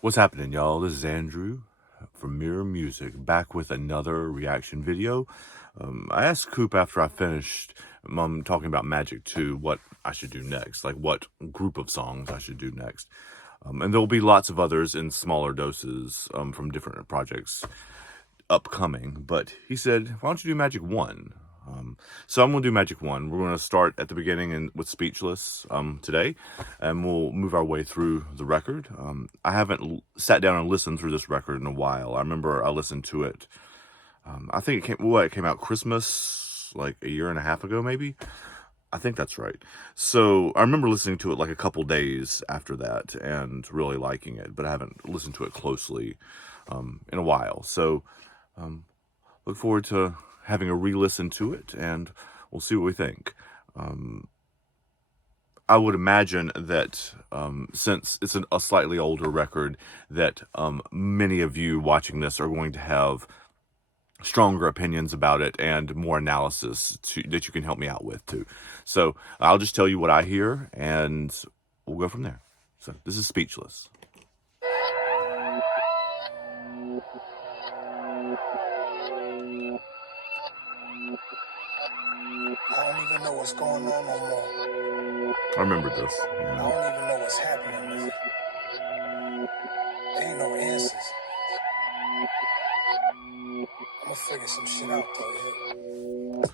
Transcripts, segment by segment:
What's happening, y'all? This is Andrew from Mirror Music, back with another reaction video. I asked Coop after I finished talking about Magic 2 what I should do next, like what group of songs I should do next. And there'll be lots of others in smaller doses from different projects upcoming. But he said, why don't you do Magic 1? So I'm going to do Magic 1. We're going to start at the beginning and with Speechless today, and we'll move our way through the record. I haven't sat down and listened through this record in a while. I remember I listened to it, I think it came out Christmas, like a year and a half ago, maybe? I think that's right. So I remember listening to it like a couple days after that and really liking it, but I haven't listened to it closely in a while. So look forward to having a re-listen to it, and we'll see what we think. I would imagine that since it's a slightly older record, that many of you watching this are going to have stronger opinions about it and more analysis that you can help me out with too. So I'll just tell you what I hear, and we'll go from there. So this is Speechless. I don't even know what's going on no more. I remember this. I don't even know what's happening with it. There ain't no answers. I'm gonna figure some shit out though, yeah.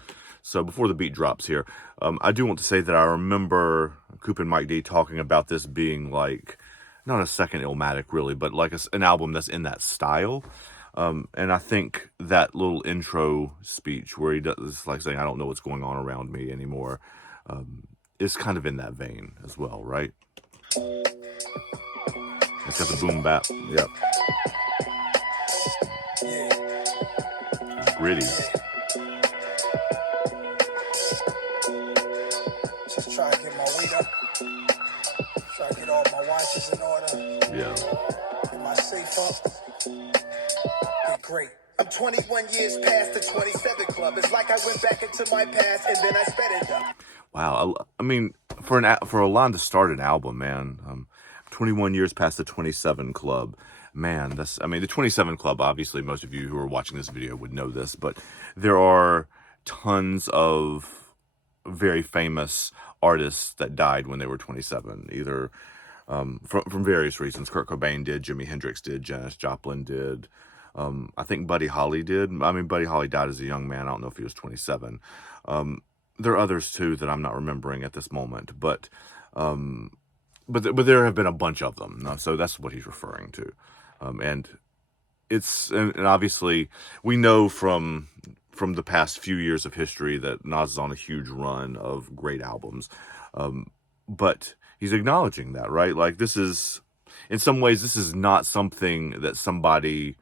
So before the beat drops here, I do want to say that I remember Coop and Mike D talking about this being like, not a second Illmatic really, but like an album that's in that style. And I think that little intro speech where he does like saying, I don't know what's going on around me anymore, is kind of in that vein as well, right? It's got the boom bap. Yep. It's gritty. Just try to get my weight up. Try to get all my watches in order. Yeah. Get my safe up. Get great. I'm 21 years past the 27 club. It's like I went back into my past and then I sped it up. Wow, I mean, for a line to start an album, man, 21 years past the 27 Club, man, the 27 Club, obviously most of you who are watching this video would know this, but there are tons of very famous artists that died when they were 27, either from various reasons. Kurt Cobain did, Jimi Hendrix did, Janis Joplin did, I think Buddy Holly did. I mean, Buddy Holly died as a young man. I don't know if he was 27. There are others too that I'm not remembering at this moment, but there have been a bunch of them. So that's what he's referring to, and obviously we know from the past few years of history that Nas is on a huge run of great albums, but he's acknowledging that, right? Like this is, in some ways, this is not something that somebody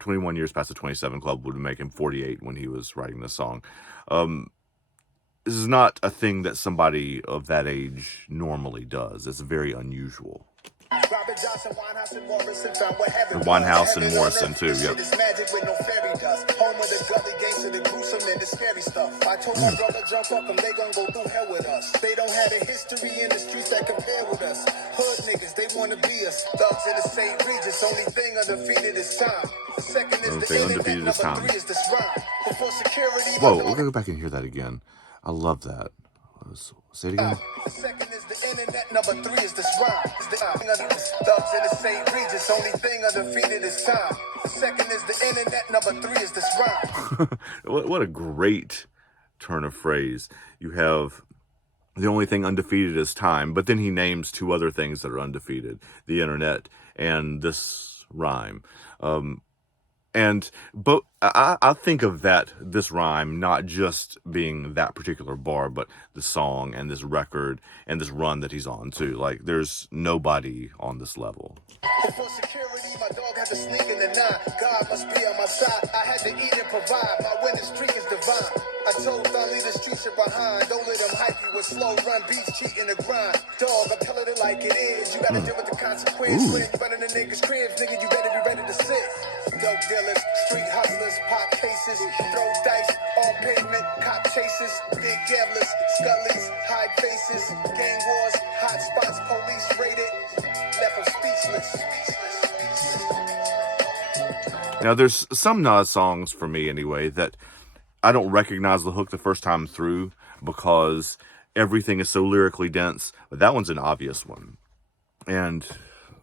21 years past the 27 Club would make him 48 when he was writing this song. This is not a thing that somebody of that age normally does. It's very unusual. Winehouse and Morrison too, yep. Home of the gully gangs and the gruesome and the scary stuff. I told my brother jump up and they gon' go through hell with us. They don't have a history in the streets that compare with us. Hood niggas, they wanna be us. Thugs in the St. Regis, only thing undefeated is time. The second is the internet, number 3 is this rhyme. Before security. Whoa, we're gonna go back and hear that again. I love that. Say it again. The second is the internet, number 3 is this rhyme. Thugs in the St. Regis, only thing undefeated is time. The second is the internet, number 3 is this rhyme. What a great turn of phrase. You have the only thing undefeated is time, but then he names two other things that are undefeated: the internet and this rhyme. But I think of this rhyme not just being that particular bar, but the song and this record and this run that he's on too. Like, there's nobody on this level. Before security, my dog had to sneak in the 9. God must be on my side. I had to eat and provide. My winning streak is divine. I told Don, leave the streets are behind. Don't let them hype you with slow run beats, cheating the grind. Dog, I'm telling it like it is. You gotta deal with the consequence. When you running the niggas' cribs, nigga, you better be ready to sit. Dope dealers, street hustlers, pop cases, throw dice on pavement, cop chases, big gamblers, scullies, hide faces, gang wars, hot spots, police raided, left them speechless. Now, there's some Nas songs for me anyway that I don't recognize the hook the first time through because everything is so lyrically dense, but that one's an obvious one. And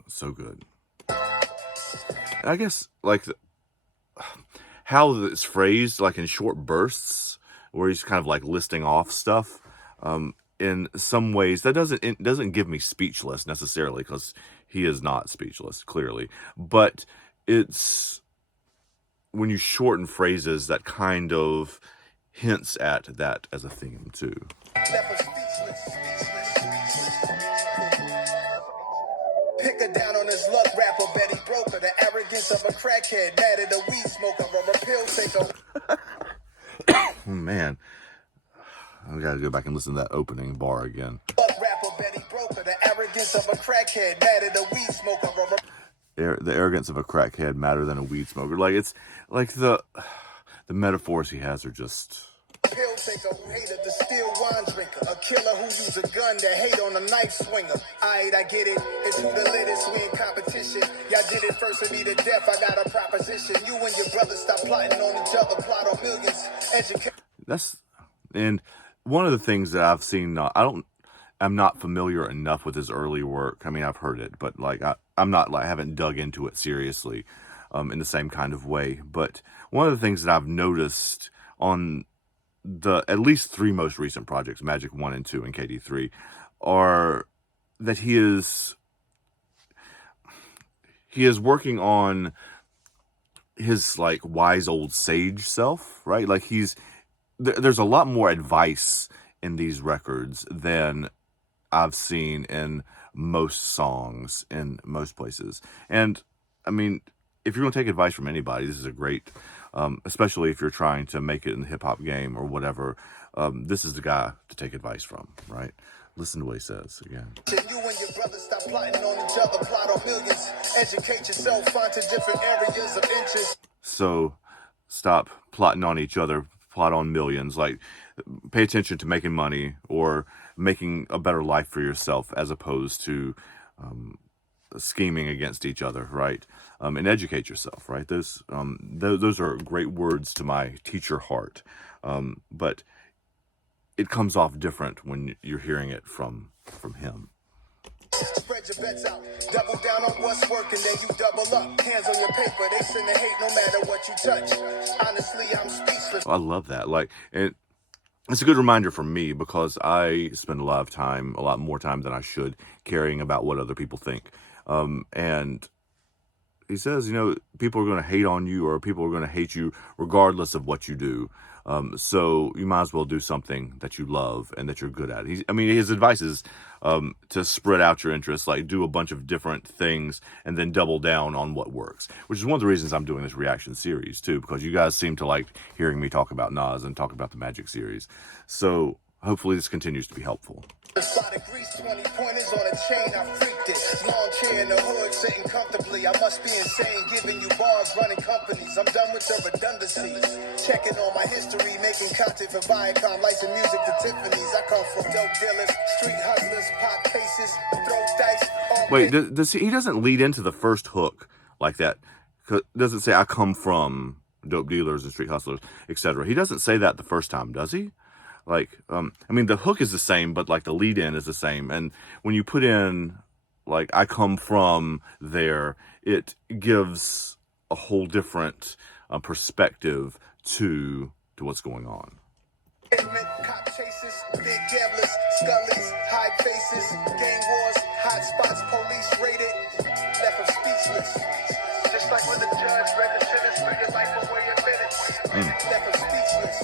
so good. I guess, like, how it's phrased, like in short bursts, where he's kind of like listing off stuff. In some ways, that doesn't give me speechless necessarily, because he is not speechless, clearly. But it's when you shorten phrases that kind of hints at that as a theme too. Pick her down on his luck, rapper Betty Broker. The arrogance of a crackhead, mad at a weed smoker, or a pill taker. Oh, man, I gotta go back and listen to that opening bar again. Luck rapper Betty Broker. The arrogance of a crackhead, mad at a weed smoker, or a The arrogance of a crackhead madder than a weed smoker. Like, it's like the metaphors he has are just. pill taker who hated the still wine drinker, a killer who used a gun to hate on a knife swinger. I get it, it's who the latest, we in competition. Y'all did it first and me to death, I got a proposition. You and your brother stop plotting on each other, plot on millions. And one of the things that I've seen, I'm not familiar enough with his early work. I mean, I've heard it, but like I'm not, like, haven't dug into it seriously in the same kind of way. But one of the things that I've noticed on the at least 3 most recent projects, Magic 1 and 2 and KD3, are that he is working on his, like, wise old sage self, right? Like, there's a lot more advice in these records than I've seen in most songs in most places. And I mean, if you're going to take advice from anybody, this is a great, especially if you're trying to make it in the hip hop game or whatever, this is the guy to take advice from, right? Listen to what he says again. You and your brother stop plotting on each other, plot on millions. Educate yourself, find to different areas of interest. So stop plotting on each other, plot on millions. Like, pay attention to making money or making a better life for yourself, as opposed to scheming against each other, right? And educate yourself, right? Those are great words to my teacher heart. But it comes off different when you're hearing it from him. Spread your bets out, double down on what's working, then you double up. Hands on your paper, they send the hate no matter what you touch. Honestly, I'm speechless. I love that. Like, it's a good reminder for me, because I spend a lot more time than I should, caring about what other people think. And he says, people are going to hate on you, or people are going to hate you regardless of what you do. So you might as well do something that you love and that you're good at. His advice is to spread out your interests, like do a bunch of different things and then double down on what works, which is one of the reasons I'm doing this reaction series too, because you guys seem to like hearing me talk about Nas and talk about the Magic series. So hopefully this continues to be helpful. Spotted grease, 20 pointers on a chain, I freaked it. Long chair in the hood, sitting comfortably. I must be insane, giving you bars, running companies. I'm done with the redundancies. Checking on my history, making content for Viacom, licensing music to Tiffany's. I come from dope dealers, street hustlers, pop cases, throw dice. Wait, he doesn't lead into the first hook like that. Doesn't say I come from dope dealers and street hustlers, etc. He doesn't say that the first time, does he? Like, the hook is the same, but like the lead in is the same. And when you put in, like, I come from there, it gives a whole different perspective to what's going on. Cop chases, big gamblers, scullies, high faces, gang wars, hot spots, police raided, left them speechless. Just like when the judge read the sentence for your life away in minutes, left them speechless.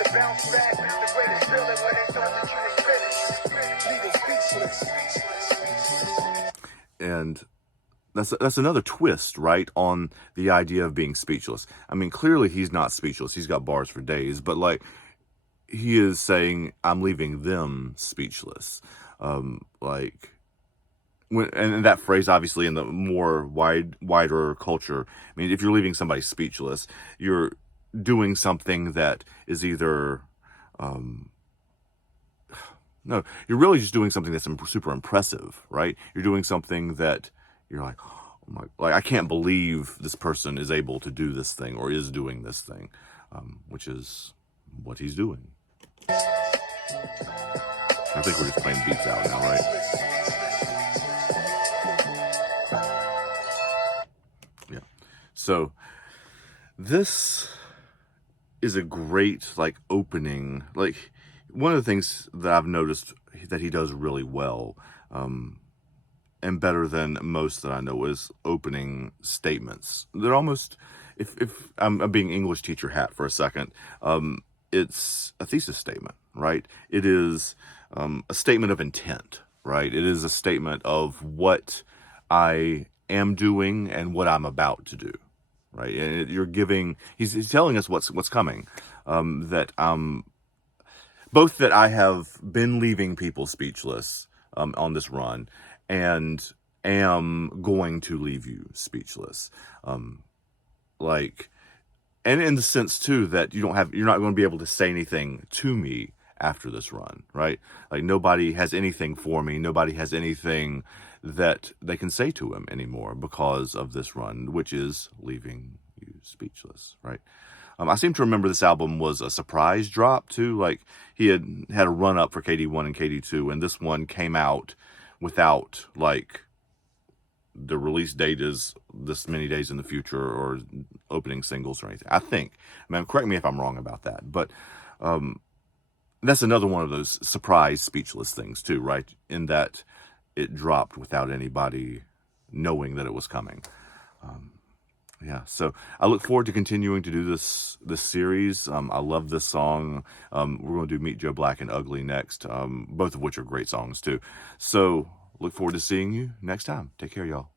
To bounce back, the greatest feeling when they thought that you was finished. Leave them speechless. And that's another twist, right, on the idea of being speechless. I mean, clearly he's not speechless. He's got bars for days, but like, he is saying, I'm leaving them speechless. And that phrase, obviously, in the more wider culture, I mean, if you're leaving somebody speechless, you're doing something that is either, no, you're really just doing something that's super impressive, right? You're doing something that you're like, oh like I can't believe this person is able to do this thing or is doing this thing, which is what he's doing. I think we're just playing beats out now, right? Yeah. So this is a great like opening. Like one of the things that I've noticed that he does really well, and better than most that I know, is opening statements. They're almost, if I'm being English teacher hat for a second, it's a thesis statement, right? It is a statement of intent, right? It is a statement of what I am doing and what I'm about to do, right? And you're giving, he's telling us what's coming, that both that I have been leaving people speechless on this run, and am going to leave you speechless. Like, and in the sense too that you're not going to be able to say anything to me after this run, right? Like nobody has anything for me. Nobody has anything that they can say to him anymore because of this run, which is leaving you speechless, right? I seem to remember this album was a surprise drop too. Like he had a run up for KD1 and KD2, and this one came out without like the release date is this many days in the future or opening singles or anything. I think, man, correct me if I'm wrong about that, but that's another one of those surprise speechless things too, right? In that it dropped without anybody knowing that it was coming. Yeah, so I look forward to continuing to do this series. I love this song. We're going to do Meet Joe Black and Ugly next, both of which are great songs too. So look forward to seeing you next time. Take care, y'all.